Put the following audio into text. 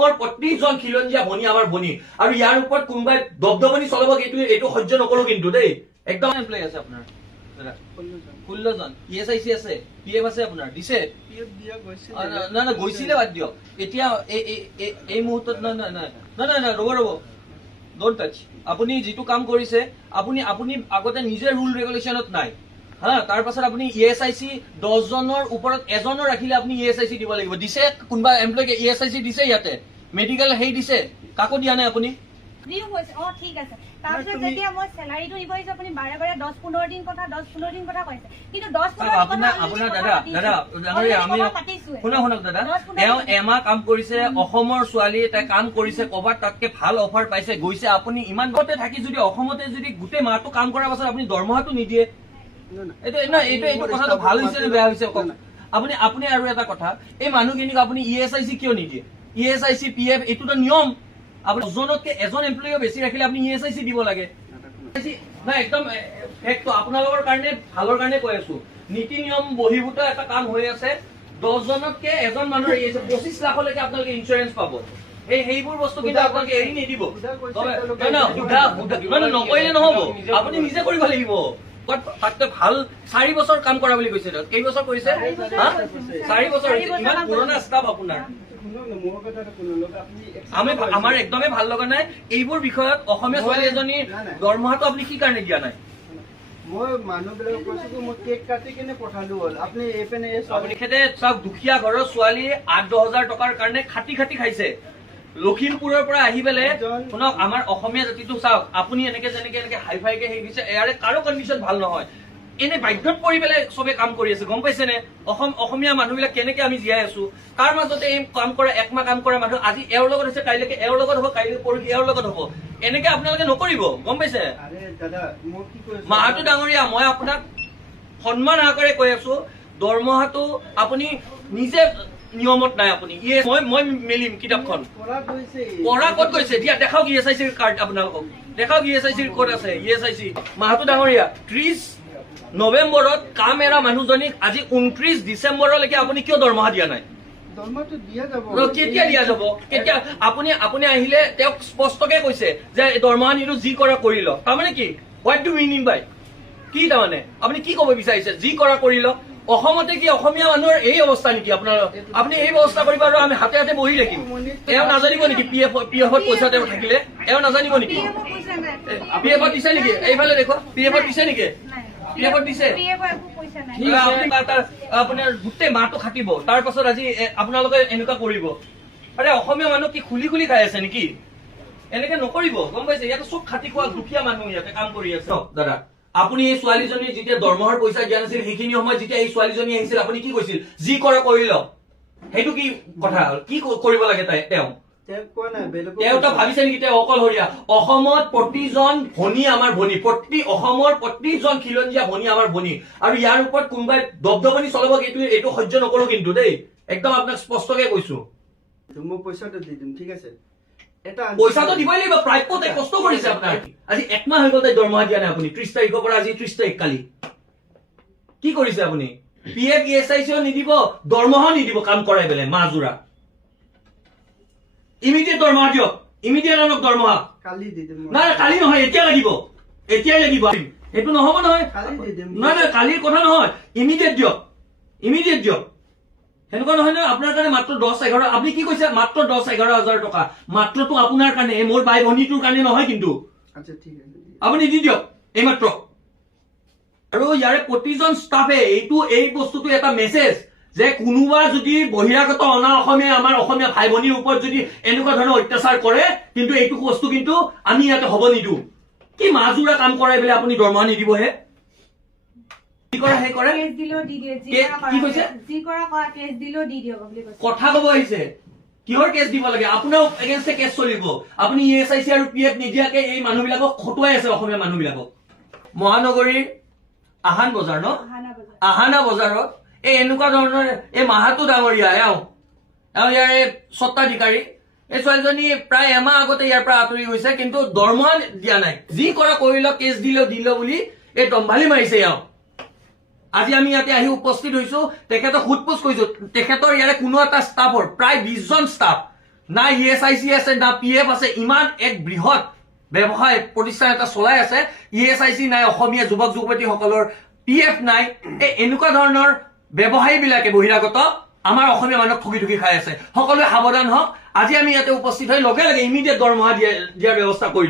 মোৰ প্ৰতিজন খিলঞ্জীয়া ভনী আমাৰ ভনী আৰু ইয়াৰ ওপৰত কোনোবাই দবদবনি চলাব এইটো সহ্য নকৰো কিন্তু দেই একদম এমপ্লয় আছে আপোনাৰ 16 জন ইএসআইসি আছে পিএফ আছে আপোনাৰ দিছে পিএফ দিয়া গৈছিল না না গৈছিলে বাদ দিয়ক এতিয়া এই মুহূৰ্তত না না না না না ৰব ডোন্ট টাচ আপুনি যেটো কাম কৰিছে আপুনি আগতে নিজে ৰুল ৰেগুলেশনত নাই হা তাৰ পাছত আপুনি ইএসআইসি 10 জনৰ ওপৰত এজনৰ ৰাখিলে আপুনি ইএসআইসি দিব লাগিব দিছে কোনবা এমপ্লয়কে ইএসআইসি দিছে ইয়াতে মেডিকেল হেই দিছে কাকো দিয়া নাই আপুনি দিও হৈছে ঠিক আছে তাৰপিছত যেতিয়া মই স্যালাৰিটো দিব হৈছে আপুনি বাৰে বাৰে 10-15 দিন কথা 10-15 দিন কথা কৈছে কিন্তু 10-15 আপোনাৰ দাদা আমি শুনা দাদা তেওঁ এমা কাম কৰিছে অসমৰ ছোৱালী এটা কাম কৰিছে কবাত তাতকে ভাল অফাৰ পাইছে গৈছে আপুনি ইমান গতে থাকি যদি অসমতে যদি গুটে মাহটো কাম কৰাৰ পাছত আপুনি দৰমহাটো নিদিয়ে এইটো কথাটো ভাল হৈছে নে বেয়া হৈছে আপুনি আৰু এটা কথা এই মানুহখিনিক আপুনি ইএসআইসি কিয় নিদিয়ে ইএসআইসি পিএফ এইটোতো নিয়ম আপুনি জনতকে এজন এমপ্লয়িও বেছি ৰাখিলে আপুনি ইএসআইসি দিব লাগে না একদম ফেক্ট আপোনালোকৰ কাৰণে ভালৰ কাৰণে কৈ আছো নীতি নিয়ম বহিভূত এটা কাম হৈ আছে 10 জনতকে এজন মানুহ এই 25 লাখলৈকে আপোনালোকে ইনস্যুৰেন্স পাব এইবোৰ বস্তু কিন্তু আপোনালোকে এৰি নিদিব নকৰিলে নহব আপুনি নিজে কৰিব লাগিব তাতে ভাল 4 বছৰ কাম কৰা বুলি কৈছে কেই বছৰ কৰিছে 4 বছৰ ইমান পুৰণা ষ্টাফ আপোনাৰ আমাৰ একদমেই ভাল লগা নাই এইবোৰ বিষয়ত অসমীয়া ছোৱালী এজনী দৰমহাটো আপুনি কি কাৰণে দিয়া নাই মই মানুহবিলাক কৈছো মই কেক কাটি কিনে পঠালো হল আপুনি এপেনে আপুনি খেতে সব দুখীয়া ঘৰৰ ছোৱালী 8-10,000 টকাৰ কাৰণে খাটি খাইছে লখিমপুৰৰ পৰা আহি পেলে শুনক আমাৰ অসমীয়া জাতিটো চাওক আপুনি এনেকে হাইফাইকে হেই দিছে ইয়াৰে কাৰো কণ্ডিশ্যন ভাল নহয় এনে বাধ্যত পৰি পেলে সবে কাম কৰি আছে গম পাইছে নে অসমীয়া মানুহবিলাক কেনেকে আমি জীয়াই আছো তাৰ মাজতে এই কাম কৰা একমাহ কাম কৰা মানুহ আজি এওৰ লগত আছে কাইলৈকে এওৰ লগত হ'ব কাইলৈ পৰহি এওৰ লগত হ'ব এনেকে আপোনালোকে নকৰিব গম পাইছে মাহাতো ডাঙৰীয়া মই আপোনাক সন্মান আকাৰে কৈ আছো দৰমহাটো আপুনি নিজে নিয়মত নাই আপুনি মই মেলিম কিতাপখন পঢ়া ক'ত গৈছে দিয়া দেখাওক ইএসআইসিৰ কাৰ্ড আপোনালোকক দেখাওক ইএসআইসিৰ ক'ত আছে ইএসআইসি মাহাতো ডাঙৰীয়া 30 নৱেম্বৰত কাম এৰা মানুহজনীক আজি 29 ডিচেম্বৰলৈকে আপুনি কিয় দৰমহা দিয়া নাই দৰমহাটো দিয়া যাব কেতিয়া দিয়া যাব কেতিয়া আপুনি আহিলে তেওঁক স্পষ্টকে কৈছে যে দৰমহা নিদো যি কৰা কৰি ল তাৰমানে কি হোৱাট ডু মিন বাই কি তাৰমানে আপুনি কি ক'ব বিচাৰিছে যি কৰা কৰি ল অসমতে কি অসমীয়া মানুহৰ এই অৱস্থা নেকি আপোনাৰ আপুনি এই ব্যৱস্থা কৰিব আৰু আমি হাতে হাতে বহি থাকিম এও নাজানিব নেকি পিএফত পইচা তেওঁ থাকিলে এও নাজানিব নেকি পিএফত দিছে নেকি এইফালে দেখো পিএফত দিছে নেকি পিএফত দিছে আপোনাৰ গোটেই মাহটো খাটিব তাৰ পাছত আজি আপোনালোকে এনেকুৱা কৰিব আৰে অসমীয়া মানুহ কি খুলি খাই আছে নেকি এনেকে নকৰিব গম পাইছে ইয়াতে চব খাটি খোৱা দুখীয়া মানুহ ইয়াতে কাম কৰি আছে দাদা আপুনি এই ছোৱালীজনী যেতিয়া দৰমহাৰ পইচা দিয়া নাছিল সেইখিনি সময়ত যেতিয়া এই ছোৱালীজনী আহিছিল আপুনি কি কৈছিল যি কৰা কৰি ল সেইটো কি কথা কি কৰিব লাগে তেওঁ ভাবিছে নেকি তেওঁ অকলশৰীয়া অসমত প্ৰতিজন ভনী আমাৰ ভনী অসমৰ প্ৰতিজন খিলঞ্জীয়া ভনী আমাৰ ভনী আৰু ইয়াৰ ওপৰত কোনোবাই দবদবনি চলাব এইটো সহ্য নকৰো কিন্তু দেই একদম আপোনাক স্পষ্টকে কৈছো মই পইচাটো দি দিম ঠিক আছে পইচাটো দিবই লাগিব প্ৰাপ্যতে কষ্ট কৰিছে আপোনাৰ আজি একমাহ হৈ গ'ল তাই দৰমহা দিয়া নাই আপুনি 30 তাৰিখৰ পৰা আজি 30 তাৰিখ কালি কি কৰিছে আপুনি পিএফ ইএসআইসিও নিদিব দৰমহাও নিদিব কাম কৰাই পেলাই মাজুৰা ইমিডিয়েট দৰমহা দিয়ক ইমিডিয়েট আনক দৰমহা কালি দি দিম নাই কালি নহয় এতিয়া লাগিব এতিয়াই লাগিব এইটো নহব নহয় নাই কালিৰ কথা নহয় ইমিডিয়েট দিয়ক সেনেকুৱা নহয় নহয় আপোনাৰ কাৰণে মাত্ৰ 10-11 আপুনি কি কৈছে মাত্ৰ 10-11,000 টকা মাত্ৰটো আপোনাৰ কাৰণে মোৰ বাই ভনীটোৰ কাৰণে নহয় কিন্তু আচ্ছা ঠিক আছে আপুনি দি দিয়ক এই মাত্ৰ আৰু ইয়াৰে প্ৰতিজন ষ্টাফে এই বস্তুটো এটা মেছেজ যে কোনোবা যদি বহিৰাগত অনা অসমীয়া আমাৰ অসমীয়া ভাই ভনীৰ ওপৰত যদি এনেকুৱা ধৰণৰ অত্যাচাৰ কৰে কিন্তু এইটো বস্তু কিন্তু আমি ইয়াতে হ'ব নিদো কি মাজুৰা কাম কৰাই পেলাই আপুনি দৰমহা নিদিবহে কথা কব আহিছে কিহৰ কেছ দিব লাগে আপোনাৰ এগেইনষ্টে কেছ চলিব আপুনি ইএসআইসি আৰু পিএফ নিদিয়াকে এই মানুহবিলাকক খটুৱাই আছে অসমীয়া মানুহবিলাকক মহানগৰীৰ আহান বজাৰ ন আহানা বজাৰত এই এনেকুৱা ধৰণৰ এই মাহাতো ডাঙৰীয়া ইয়াৰে স্বত্বাধিকাৰী এই ছোৱালীজনী প্ৰায় এমাহ আগতে ইয়াৰ পৰা আঁতৰি গৈছে কিন্তু দৰমহা দিয়া নাই যি কৰা কৰিল কেছ দিল বুলি এই দম্ভালি মাৰিছে আজি আমি ইয়াতে আহি উপস্থিত হৈছো তেখেতক সোধপোছ কৰিছো তেখেতৰ ইয়াৰে কোনো এটা ষ্টাফৰ প্ৰায় 20 জন ষ্টাফ না ESIC আছে না PF আছে, ইমান এক বৃহৎ ব্যৱসায় প্ৰতিষ্ঠান এটা চলাই আছে, ESIC নাই, অসমীয়া যুৱক যুৱতীসকলৰ PF নাই, এনেকুৱা ধৰণৰ ব্যৱসায়ী বিলাকে বহিৰাগত আমাৰ অসমীয়া মানুহক ঠগি খাই আছে। সকলোৱে সাৱধান হওক। আজি আমি ইয়াতে উপস্থিত হৈ লগে লগে ইমিডিয়েট দৰমহা দিয়াৰ ব্যৱস্থা কৰি দিম।